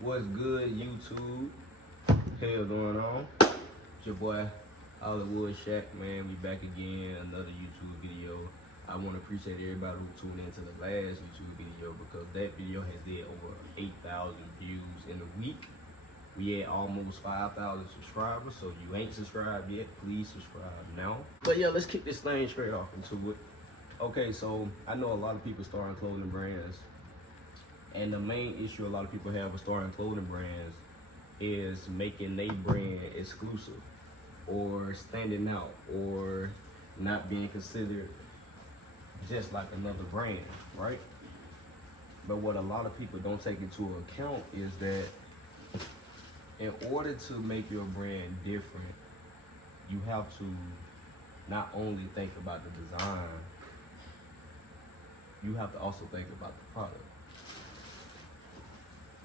What's good, YouTube? Hell going on? It's your boy Hollywood Shaq, man. We back again, another YouTube video. I want to appreciate everybody who tuned into the last YouTube video because that video has did over 8,000 views in a week. We had almost 5,000 subscribers, so if you ain't subscribed yet, please subscribe now. But yeah, let's kick this thing straight off into it. Okay, so I know a lot of people starting clothing brands, and the main issue a lot of people have with starting clothing brands is making their brand exclusive or standing out or not being considered just like another brand, right? But what a lot of people don't take into account is that in order to make your brand different, you have to not only think about the design, you have to also think about the product.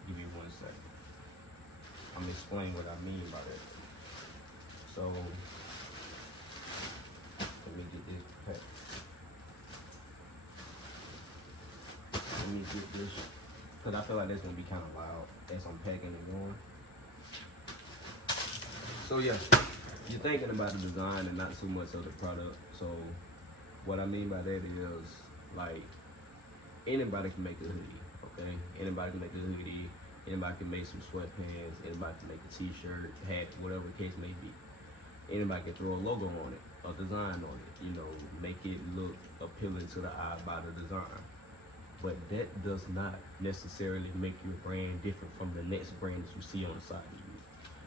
Give me 1 second. I'm gonna explain what I mean by that. So, let me get this pack. Let me get this, because I feel like that's gonna be kind of loud as I'm packing and going. So yeah, you're thinking about the design and not so much of the product. So, what I mean by that is, like, anybody can make a hoodie, okay? Anybody can make a hoodie, anybody can make some sweatpants, anybody can make a t-shirt, hat, whatever the case may be. Anybody can throw a logo on it, a design on it, you know, make it look appealing to the eye by the design. But that does not necessarily make your brand different from the next brand that you see on the side of you.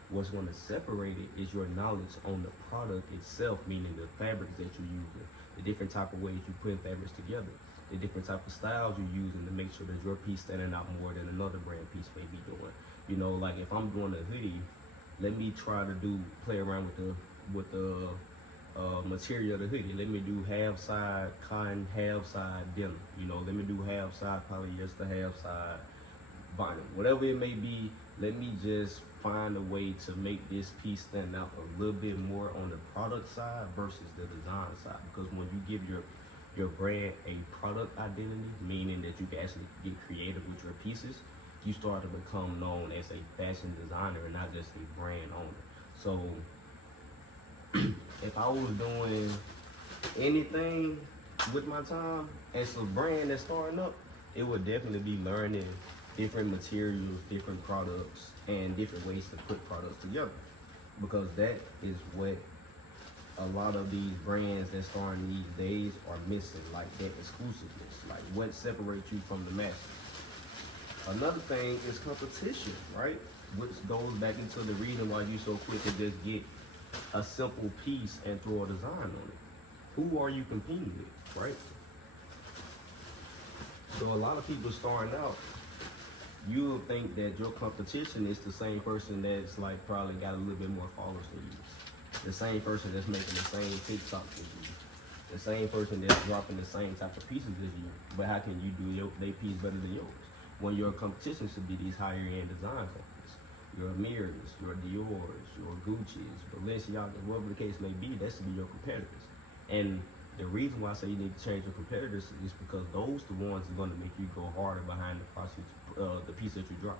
What's going to separate it is your knowledge on the product itself, meaning the fabrics that you're using, the different type of ways you put fabrics together, the different type of styles you're using to make sure that your piece standing out more than another brand piece may be doing. You know, like if I'm doing a hoodie, let me try to play around with the material of the hoodie. Let me do half side cotton, half side denim. You know, let me do half side polyester, half side vinyl. Whatever it may be, let me just find a way to make this piece stand out a little bit more on the product side versus the design side. Because when you give your brand a product identity, meaning that you can actually get creative with your pieces, you start to become known as a fashion designer and not just a brand owner. So if I was doing anything with my time as a brand that's starting up, it would definitely be learning different materials, different products, and different ways to put products together. Because that is what a lot of these brands that starting these days are missing, like that exclusiveness, like what separates you from the masses. Another thing is competition, right? Which goes back into the reason why you're so quick to just get a simple piece and throw a design on it. Who are you competing with, right? So a lot of people starting out, you'll think that your competition is the same person that's like probably got a little bit more followers than you. The same person that's making the same TikToks as you. The same person that's dropping the same type of pieces as you. But how can you do their piece better than yours? When your competition should be these higher end design companies. Your Amirs, your Dior's, your Gucci's, Balenciaga, whatever the case may be, that should be your competitors. And the reason why I say you need to change your competitors is because those the ones are going to make you go harder behind the piece that you drop.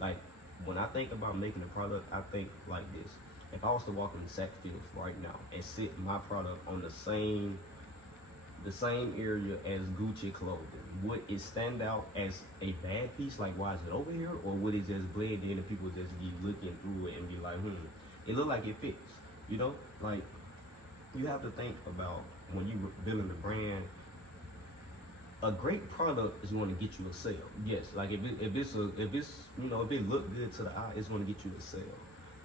Like, when I think about making a product, I think like this. If I was to walk in Saks Fifth right now and sit my product on the same area as Gucci clothing, would it stand out as a bad piece? Like, why is it over here? Or would it just blend in and people just be looking through it and be like, it look like it fits, you know? Like, you have to think about when you building a brand, a great product is going to get you a sale. Yes, like if it look good to the eye, it's going to get you a sale.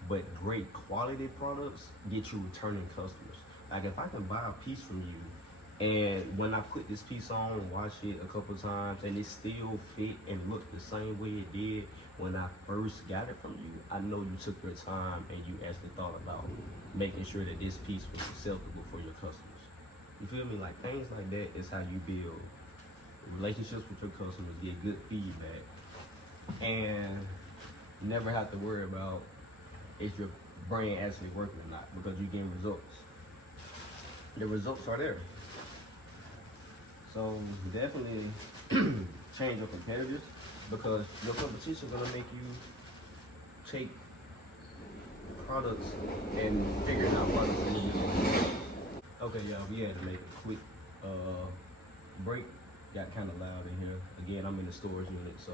But great quality products get you returning customers. Like if I can buy a piece from you, and when I put this piece on and watch it a couple times, and it still fit and looked the same way it did when I first got it from you, I know you took your time and you actually thought about making sure that this piece was acceptable for your customers. You feel me? Like things like that is how you build relationships with your customers, get good feedback, and never have to worry about is your brand actually working or not, because you're getting results. The results are there. So definitely change your competitors, because your competition is gonna make you take products and figuring out products that you use. Okay, y'all, we had to make a quick break. Got kind of loud in here. Again, I'm in the storage unit, so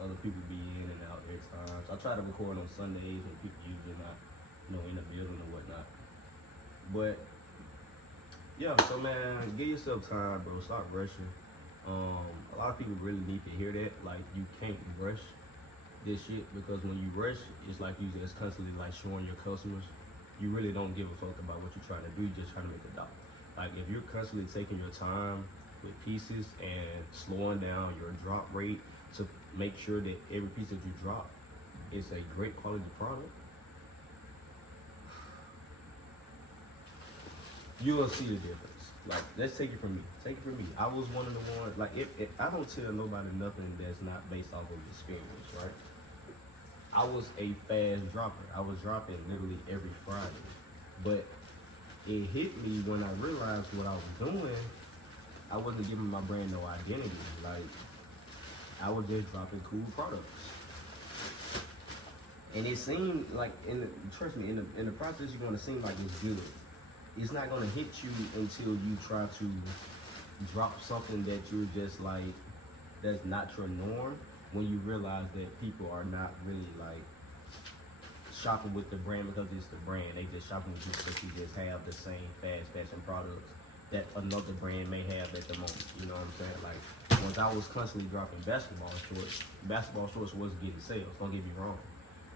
other people be in and out at times. I try to record on Sundays when people usually not, in the building or whatnot. But yeah, so man, give yourself time, bro. Stop rushing. A lot of people really need to hear that. Like, you can't rush this shit, because when you rush, it's like you just constantly like showing your customers you really don't give a fuck about what you're trying to do. You're just trying to make a dollar. Like, if you're constantly taking your time with pieces and slowing down your drop rate to make sure that every piece that you drop is a great quality product, you will see the difference. Like, let's take it from me. Take it from me. I was one of the ones, like, if I don't tell nobody nothing that's not based off of experience, right? I was a fast dropper. I was dropping literally every Friday. But it hit me when I realized what I was doing. I wasn't giving my brand no identity. Like, I was just dropping cool products. And it seemed like, trust me, in the process, you're gonna seem like it's good. It's not gonna hit you until you try to drop something that you're just like, that's not your norm, when you realize that people are not really like shopping with the brand because it's the brand. They just shopping with you because you just have the same fast fashion products that another brand may have at the moment. You know what I'm saying? Like, once I was constantly dropping basketball shorts was getting sales, don't get me wrong.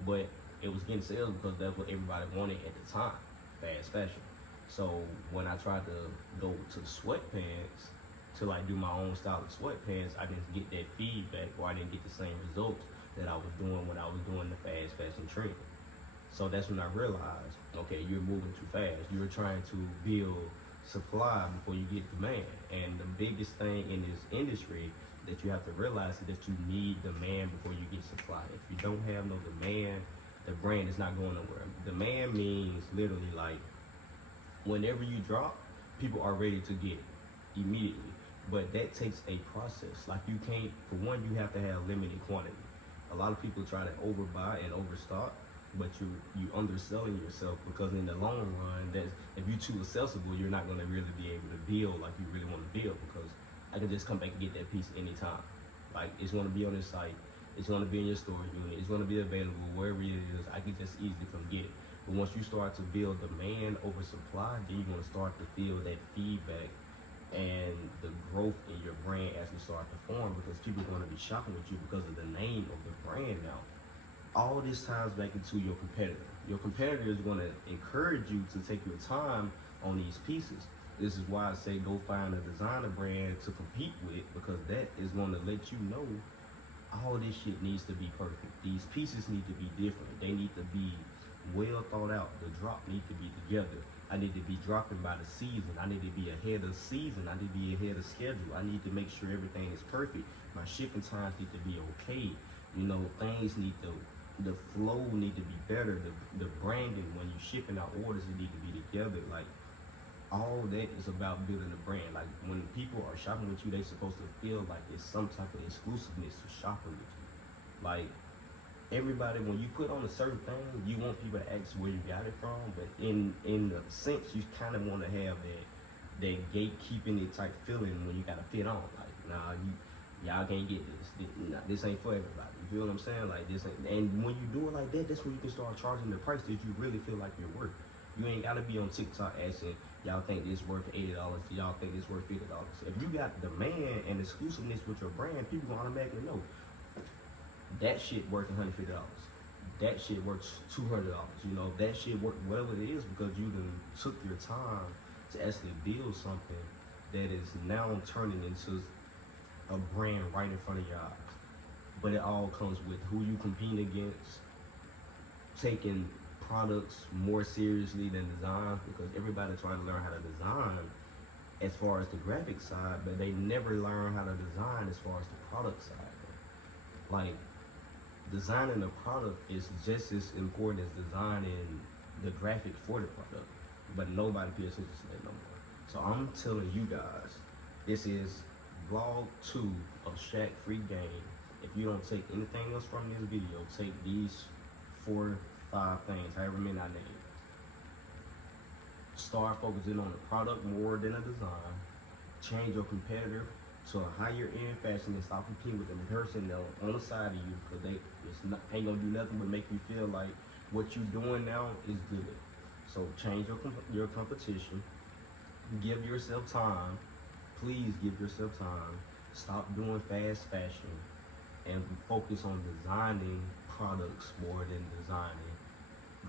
But it was getting sales because that's what everybody wanted at the time, fast fashion. So when I tried to go to sweatpants, to like do my own style of sweatpants, I didn't get that feedback, or I didn't get the same results that I was doing when I was doing the fast fashion trend. So that's when I realized, okay, you're moving too fast. You're trying to build supply before you get demand. And the biggest thing in this industry that you have to realize is that you need demand before you get supply. If you don't have no demand, the brand is not going nowhere. Demand means literally like, whenever you drop, people are ready to get it immediately. But that takes a process. Like, you can't, for one, you have to have limited quantity. A lot of people try to overbuy and overstock, but you underselling yourself, because in the long run, that's, if you're too accessible, you're not gonna really be able to build like you really want to build, because I can just come back and get that piece anytime. Like, it's gonna be on this site, it's gonna be in your storage unit, it's gonna be available wherever it is. I can just easily come get it. But once you start to build demand over supply, then you're gonna start to feel that feedback and the growth in your brand as you start to form, because people are going to be shopping with you because of the name of the brand now. All this ties back into your competitor. Your competitor is going to encourage you to take your time on these pieces. This is why I say go find a designer brand to compete with, because that is going to let you know all this shit needs to be perfect. These pieces need to be different. They need to be well thought out. The drop need to be together. I need to be dropping by the season. I need to be ahead of season. I need to be ahead of schedule. I need to make sure everything is perfect. My shipping times need to be okay. Things need to, the flow need to be better. The branding, when you're shipping out orders, it need to be together. Like, all that is about building a brand. Like, when people are shopping with you, they're supposed to feel like there's some type of exclusiveness to shopping with you. Like, everybody, when you put on a certain thing, you want people to ask where you got it from, but in the sense, you kind of want to have that gatekeeping it type feeling when you gotta fit on. Like, nah, y'all can't get this. This ain't for everybody. You feel what I'm saying? Like, this ain't. And when you do it like that, that's when you can start charging the price that you really feel like you're worth. You ain't gotta be on TikTok asking, y'all think this worth $80, y'all think this worth $50. If you got demand and exclusiveness with your brand, people gonna automatically know that shit worth $150. That shit worth $200. That shit worth whatever it is, because you done took your time to actually build something that is now turning into a brand right in front of your eyes. But it all comes with who you compete against, taking products more seriously than design, because everybody trying to learn how to design as far as the graphic side, but they never learn how to design as far as the product side. Like, designing a product is just as important as designing the graphic for the product, but nobody pays attention to that no more. So I'm telling you guys, this is vlog 2 of Shaq Free Game. If you don't take anything else from this video, take these 4, 5 things, however many I named. Start focusing on the product more than a design. Change your competitor to a higher end fashion and stop competing with the person that on the side of you, because ain't gonna do nothing but make you feel like what you doing now is good. So change your competition. Give yourself time. Please give yourself time. Stop doing fast fashion and focus on designing products more than designing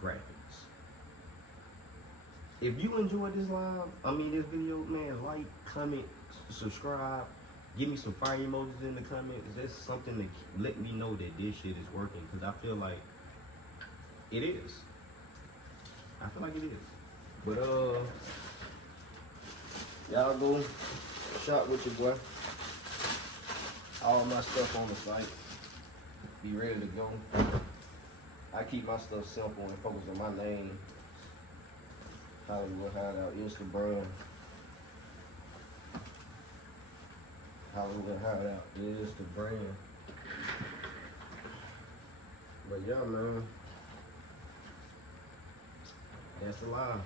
graphics. If you enjoyed this this video, man, like, comment, subscribe, give me some fire emojis in the comments. That's something to let me know that this shit is working, because I feel like it is. I feel like it is. But y'all go shop with your boy. All my stuff on the site. Be ready to go. I keep my stuff simple and focus on my name. Hollywood Hideout, Instagram. Hollywood Hideout is the brand. But yeah, man, that's a lie.